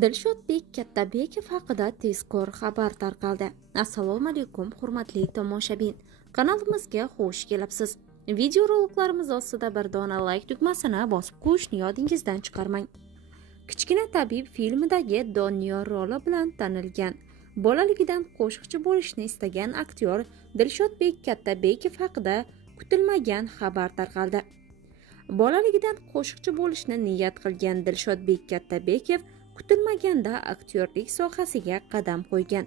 Dilshodbek Kattabekov haqida tezkor xabar tarqaldi. Assalomu alaykum, hurmatli tomoshabin. Kanalimizga xush kelibsiz. Videoroliklarimiz ostida bir dona like tugmasini bosib qo'yishni yodingizdan chiqarmang. Kichkina tabib filmidagi Doniyor roli bilan tanilgan, bolaligidan qo'shiqchi bo'lishni istagan aktyor Dilshodbek Kattabekov haqida kutilmagan xabar tarqaldi. Bolaligidan qo'shiqchi bo'lishni niyat qilgan Dilshodbek Kattabekov kutilmaganda aktyorlik sohasiga qadam qo'ygan.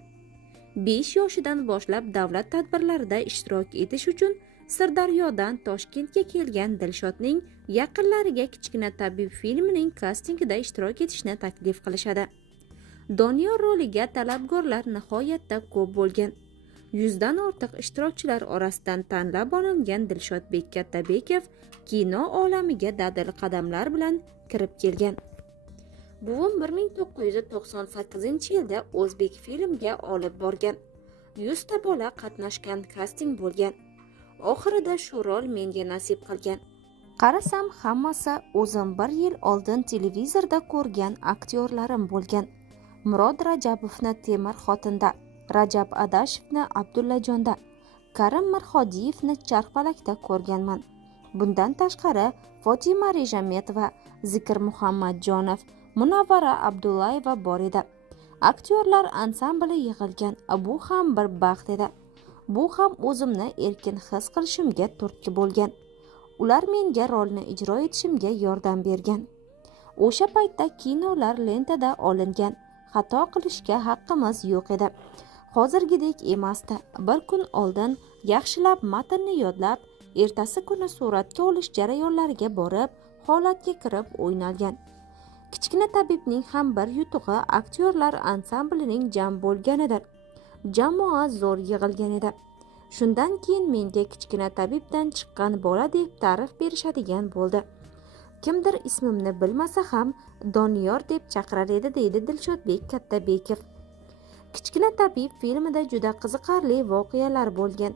5 yoshidan boshlab davlat tadbirlarida ishtirok etish uchun Sirdaryodan Toshkentga kelgan Dilshodning yaqinlariga Kichkina tabib filmining kastingida ishtirok etishni taklif qilishadi. Doniyor roliga talabgorlar nihoyatda ko'p bo'lgan. 100 dan ortiq ishtirokchilar orasidan tanlab olingan Dilshodbek Kattabekov kino olamiga dadil qadamlar bilan kirib kelgan. Buvim 1998-yilda o'zbek filmga olib borgan. 100 ta bola qatnashgan kasting bo'lgan. Oxirida shu rol menga nasib qilgan. Qarasam, hammasi o'zim 1 yil oldin televizorda ko'rgan aktyorlarim bo'lgan. Murod Rajabovni Temir xotinda, Rajab Adashevni Abdullajonda, Karim Mirhodiyevni Charxpalakda ko'rganman. Bundan tashqari Fotima Rejametova, Zikr Muhammadjonov, Munavvara Abdullayeva bor edi. Aktyorlar ansambli yig'ilgan. Bu ham bir baxt edi. Bu ham o'zimni erkin his qilishimga turtki bo'lgan. Ular menga rolni ijro etishimga yordam bergan. O'sha paytda kinolar lentada olingan. Xato qilishga haqqimiz yo'q edi. Hozirgidek emasdi. Bir kun oldin yaxshilab matnni yodlab, ertasi kuni suratga olish jarayonlariga borib, holatga kirib o'ynalgan. Kichkina tabibning ham bir yutug'i aktyorlar ansamblining jam bo'lganidir. Jamoa zo'r yig'ilgan edi. Shundan keyin menga Kichkina tabibdan chiqqan bola deb ta'rif berishadigan bo'ldi. Kimdir ismimni bilmasa ham Doniyor deb chaqirar edi, deydi Dilshodbek Kattabekov. Kichkina tabib filmida juda qiziqarli voqealar bo'lgan.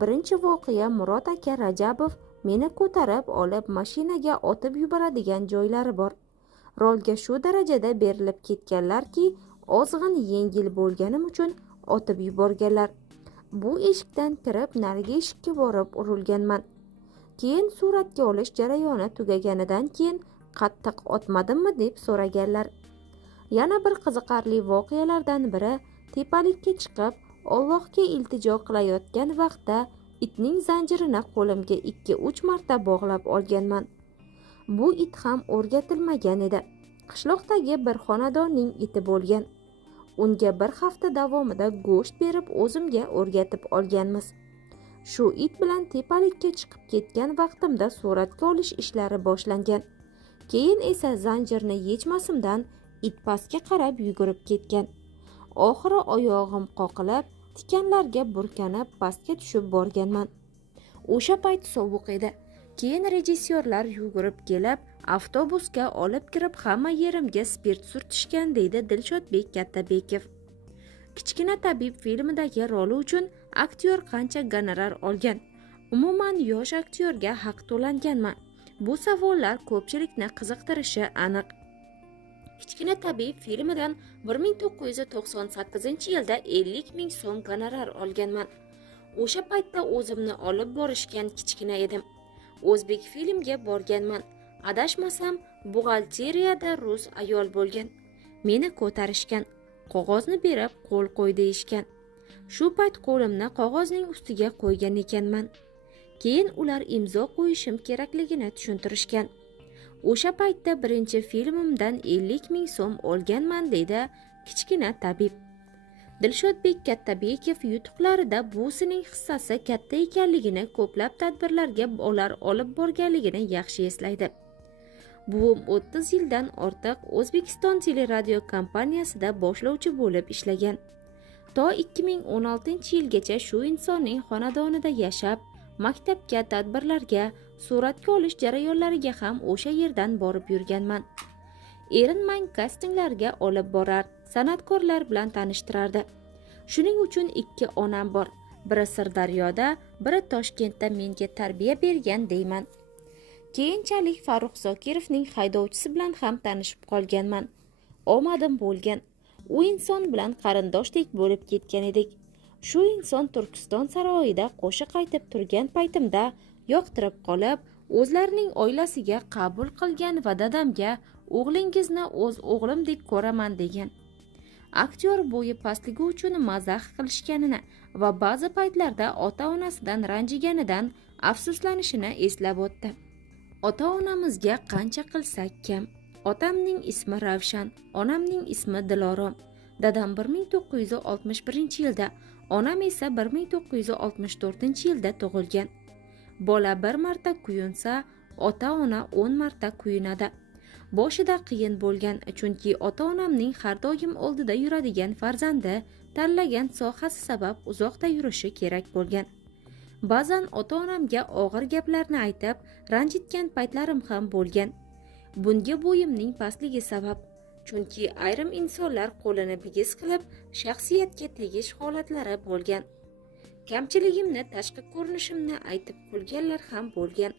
Birinchi voqea, Murod aka Rajabov meni ko'tarib olib mashinaga otib yuboradigan joylari bor. Rolga shu darajada berilib ketganlarki, ozg'in yengil bo'lganim uchun otib yuborganlar. Bu eshikdan kirib, narigi eshikka borib urilganman. Keyin suratga olish jarayoni tugaganidan keyin qattiq otmadimmi deb so'raganlar. Yana bir qiziqarli voqealardan biri, tepalikka chiqib, Allohga iltijo qilayotgan vaqtda itning zanjirini qo'limga 2-3 marta bog'lab olganman. Bu it ham o'rgatilmagan edi. Qishloqdagi bir xonadonning iti bo'lgan. Unga bir hafta davomida go'sht berib o'zimga o'rgatib olganmiz. Shu it bilan tepalikka chiqib ketgan vaqtimda suratga olish ishlari boshlangan. Keyin esa zanjirni yechmasimdan it pastga qarab yugurib ketgan. Oxiri oyog'im qoqilib, tikanlarga burkanib pastga tushib borganman. O'sha payt sovuq edi. Keyin rejissyorlar yugurib kelib, avtobusga olib kirib hamma yerimga spirt surtishgan, deydi Dilshodbek Kattabekov. Kichkina tabib filmidagi roli uchun aktyor qancha gonorar olgan? Umuman yosh aktyorga haq to'langanmi? Bu savollar ko'pchilikni qiziqtirishi aniq. Kichkina tabib filmidan 1998-yilda 50 ming so'm gonorar olganman. O'sha paytda o'zimni olib borishgan kichkina edim. O'zbek filmga borganman. Adashmasam, buxgalteriyada rus ayol bo'lgan. Meni ko'tarishgan. Qog'ozni berib qo'l qo'y deyishgan. Shu payt qo'limni qog'ozning ustiga qo'ygan ekanman. Keyin ular imzo qo'yishim kerakligini tushuntirishgan. O'sha paytda birinchi filmimdan 50 ming so'm olganman, deydi Kichkina tabib. Dilshodbek Kattabekov yutuqlarida buvisining hissasi katta ekanligini, ko'plab tadbirlarga olib borganligini yaxshi eslaydi. Buvim 30 yildan ortiq O'zbekiston teleradio kompaniyasida boshlovchi bo'lib ishlagan. To 2016-yilgacha shu insonning xonadonida yashab, maktabga, tadbirlarga, suratga olish jarayonlariga ham o'sha yerdan borib yurganman. Erinmay kastinglarga olib borar, san'atkorlar bilan tanishtirardi. Shuning uchun 2 onam bor. Biri Sirdaryoda, biri Toshkentda menga tarbiya bergan deyman. Keyinchalik Farruh Zokirovning haydovchisi bilan ham tanishib qolganman. omadim bo'lgan. U inson bilan qarindoshdek bo'lib ketgan edik. Shu inson Turkiston saroyida qo'shiq aytib turgan paytimda yoqtirib qolib, o'zlarining oilasiga qabul qilgan va dadamga o'g'lingizni o'z o'g'limdek ko'raman degan. Aktyor bo'yi pastligi uchun mazax qilishganini va ba'zi paytlarda ota-onasidan ranjiganidan afsuslanishini eslab o'tdi. Ota-onamizga qancha qilsak kam. Otamning ismi Ravshan, onamning ismi Dilorom. Dadam 1961-yilda, onam esa 1964-yilda tug'ilgan. Bola bir marta kuyunsa, ota-ona 10 marta kuyunadi. Boshida qiyin bo'lgan, chunki ota-onamning har doim oldida yuradigan farzandi tanlagan sohasi sabab uzoqda yurishi kerak bo'lgan. Ba'zan ota-onamga og'ir gaplarni aytib, ranjitgan paytlarim ham bo'lgan. Bunga bo'yimning pastligi sabab, chunki ayrim insonlar qo'lini bigiz qilib, shaxsiyatga tegish holatlari bo'lgan. Kamchiligimni, tashqi ko'rinishimni aytib kulganlar ham bo'lgan.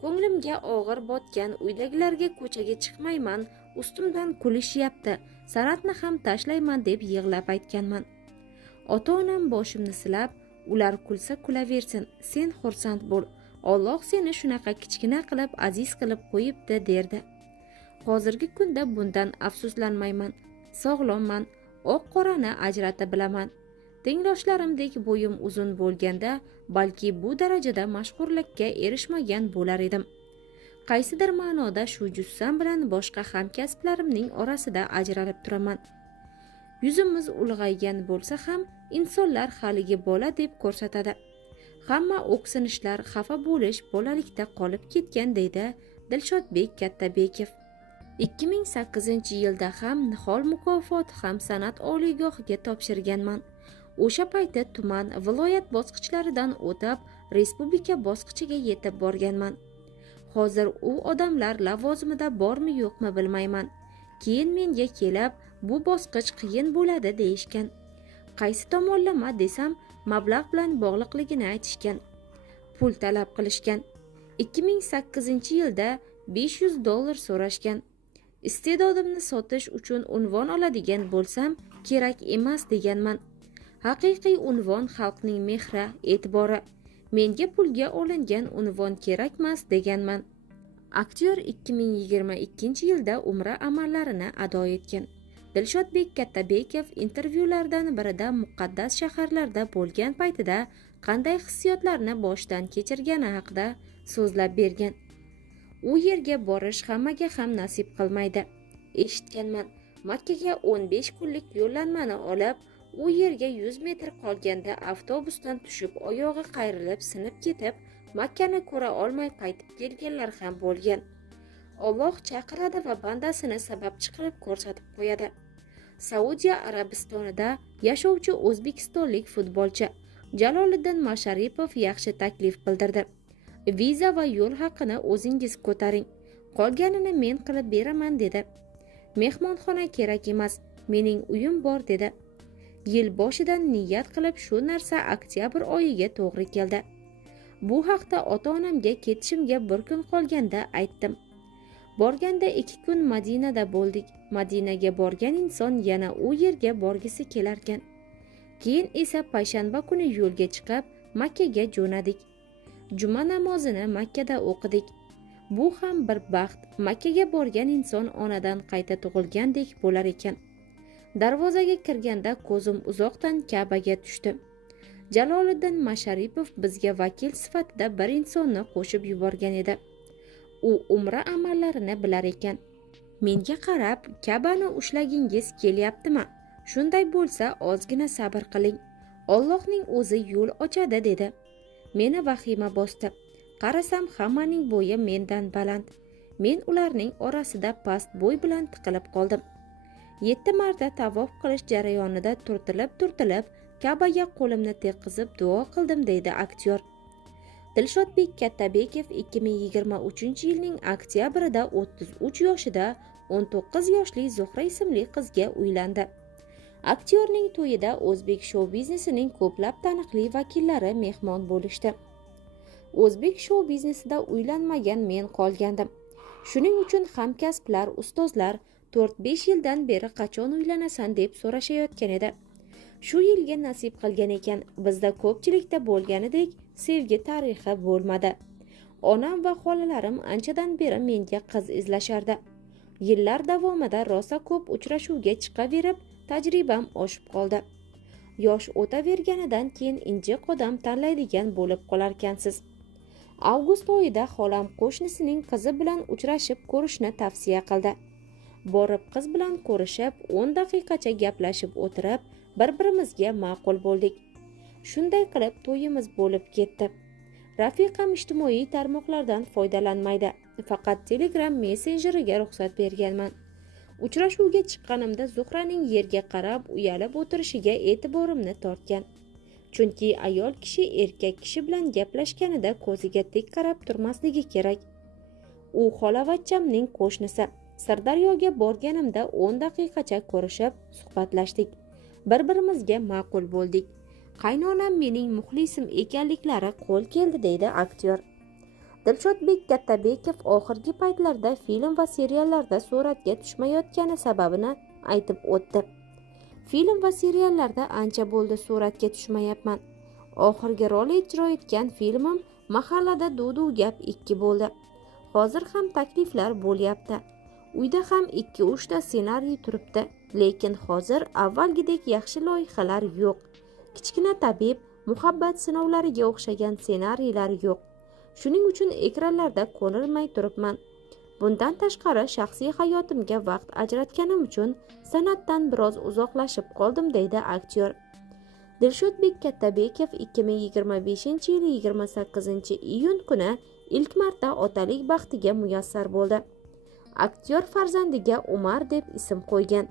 Ko'nglimga og'ir botgan, uydagilarga ko'chaga chiqmayman, ustimdan kulishyapti, san'atni ham tashlayman deb yig'lab aytganman. Ota-onam boshimni silab, ular kulsa kulaversin, sen xursand bo'l. Alloh seni shunaqa kichkina qilib, aziz qilib qo'yibdi derdi. Hozirgi kunda bundan afsuslanmayman. Sog'lomman, oq-qorani ajratib bilaman. Tengdoshlarimdek bo'yim uzun bo'lganda, balki bu darajada mashhurlikka erishmagan bo'lar edim. Qaysidir ma'noda shu jussam bilan boshqa hamkasblarimning orasida ajralib turaman. Yuzimiz ulg'aygan bo'lsa ham insonlar haligi bola deb ko'rsatadi. Hamma o'ksinishlar, xafa bo'lish bolalikda qolib ketgan deydi Dilshodbek Kattabekov. 2008-yilda ham Nihol mukofoti ham san'at oliygohiga topshirganman. O'sha payti tuman, viloyat bosqichlaridan o'tib, respublika bosqichiga yetib borganman. Hozir u odamlar lavozimida bormi yo'qmi bilmayman. Keyin menga kelib, bu bosqich qiyin bo'ladi deyishgan. Qaysi tomonlama desam, mablag' bilan bog'liqligini aytishgan. Pul talab qilishgan. 2008-yilda $500 so'rashgan. Iste'dodimni sotish uchun unvon oladigan bo'lsam, kerak emas deganman. Haqiqiy unvon xalqning mehri, e'tibori. Menga pulga olingan unvon kerakmas deganman. Aktyor 2022-yilda umra amallarini ado etgan. Dilshodbek Kattabekov intervyulardan birida muqaddas shaharlarda bo'lgan paytida qanday hissiyotlarni boshdan kechirgani haqida so'zlab bergan. U yerga borish hammaga ham nasib qilmaydi. Eshitganman, Makkaga 15 kunlik yo'llanmani olib, u yerga 100 metr qolganda avtobusdan tushib, oyog'i qayrilib sinib ketib, Makkani ko'ra olmay qaytib kelganlar ham bo'lgan. Alloh chaqiradi va bandasini sababchi qilib ko'rsatib qo'yadi. Saudiya Arabistonida yashovchi o'zbekistonlik futbolchi Jaloliddin Masharipov yaxshi taklif bildirdi. Viza va yo'l haqini o'zingiz ko'taring, qolganini men qilib beraman dedi. Mehmonxona kerak emas, mening uyim bor dedi. Yil boshidan niyat qilib shu narsa oktyabr oyiga to'g'ri keldi. Bu haqda ota-onamga ketishimga bir kun qolganda aytdim. Borganda 2 kun Madinada bo'ldik. Madinaga borgan inson yana u yerga borgisi kelarkan. Keyin esa payshanba kuni yo'lga chiqib, Makkaga jo'nadik. Juma namozini Makkada o'qidik. Bu ham bir baxt. Makkaga borgan inson onadan qayta tug'ilgandek bo'lar ekan. Darvozaga kirganda ko'zim uzoqdan Ka'baga tushdi. Jaloliddin Masharipov bizga vakil sifatida bir insonni qo'shib yuborgan edi. U umra amallarini bilar ekan. Menga qarab, Ka'bani ushlagingiz kelyaptimi? Shunday bo'lsa, ozgina sabr qiling. Allohning o'zi yo'l ochadi dedi. Meni vahima bosdi. Qarasam, hammaning bo'yi mendan baland. Men ularning orasida past bo'y bilan tiqilib qoldim. 7 marta tavof qilish jarayonida turtilib, Ka'baga qo'limni tekkizib duo qildim deydi aktyor. Dilshodbek Kattabekov 2023-yilning oktyabrida 33 yoshida 19 yoshli Zuhra ismli qizga uylandi. Aktyorning to'yida o'zbek shou-biznesining ko'plab taniqli vakillari mehmon bo'lishdi. O'zbek shou-biznesida uylanmagan men qolgandim. Shuning uchun hamkasblar, ustozlar, 4-5 yildan beri qachon uylanasan deb so'rashayotgan edi. Shu yilga nasib qilgan ekan. Bizda ko'pchilikda bo'lganidek sevgi tarixi bo'lmadi. Onam va xolalarim anchadan beri menga qiz izlashardi. Yillar davomida rosa ko'p uchrashuvga chiqaverib, tajribam oshib qoldi. Yosh o'taverganidan keyin injiq odam tanlaydigan bo'lib qolarkansiz. Avgust oyida xolam qo'shnisining qizi bilan uchrashib ko'rishni tavsiya qildi. Borib qiz bilan ko'rishib, 10 daqiqacha gaplashib o'tirib, bir-birimizga ma'qul bo'ldik. Shunday qilib to'yimiz bo'lib ketdi. Rafiqam ijtimoiy tarmoqlardan foydalanmaydi. Faqat Telegram messenjeriga ruxsat berganman. Uchrashuvga chiqqanimda Zuhraning yerga qarab uyalib o'tirishiga e'tiborimni tortgan. Chunki ayol kishi erkak kishi bilan gaplashganida ko'ziga tik qarab turmasligi kerak. U xolavachchamning qo'shnisi. Sirdaryoga borganimda 10 daqiqacha ko'rishib, suhbatlashdik. Bir-birimizga ma'qul bo'ldik. Qaynonam mening muxlisim ekanliklari qo'l keldi, deydi aktyor. Dilshodbek Kattabekov oxirgi paytlarda film va seriallarda suratga tushmayotgani sababini aytib o'tdi. Film va seriallarda ancha bo'ldi suratga tushmayapman. Oxirgi rol ijro etgan filmim Mahallada Dudu gap 2 bo'ldi. Hozir ham takliflar bo'lyapti. Uyda ham 2-3 ta ssenariy turibdi, lekin hozir avvalgidek yaxshi loyihalar yo'q. Kichkina tabib, muhabbat sinovlariga o'xshagan ssenariylar yo'q. Shuning uchun ekranlarda ko'rinmay turibman. Bundan tashqari shaxsiy hayotimga vaqt ajratganim uchun san'atdan biroz uzoqlashib qoldim, deydi aktyor. Dilshodbek Kattabekov 2025-yil 28-iyun kuni ilk marta otalik baxtiga muyassar bo'ldi. Aktyor farzandiga Umar deb ism qo'ygan.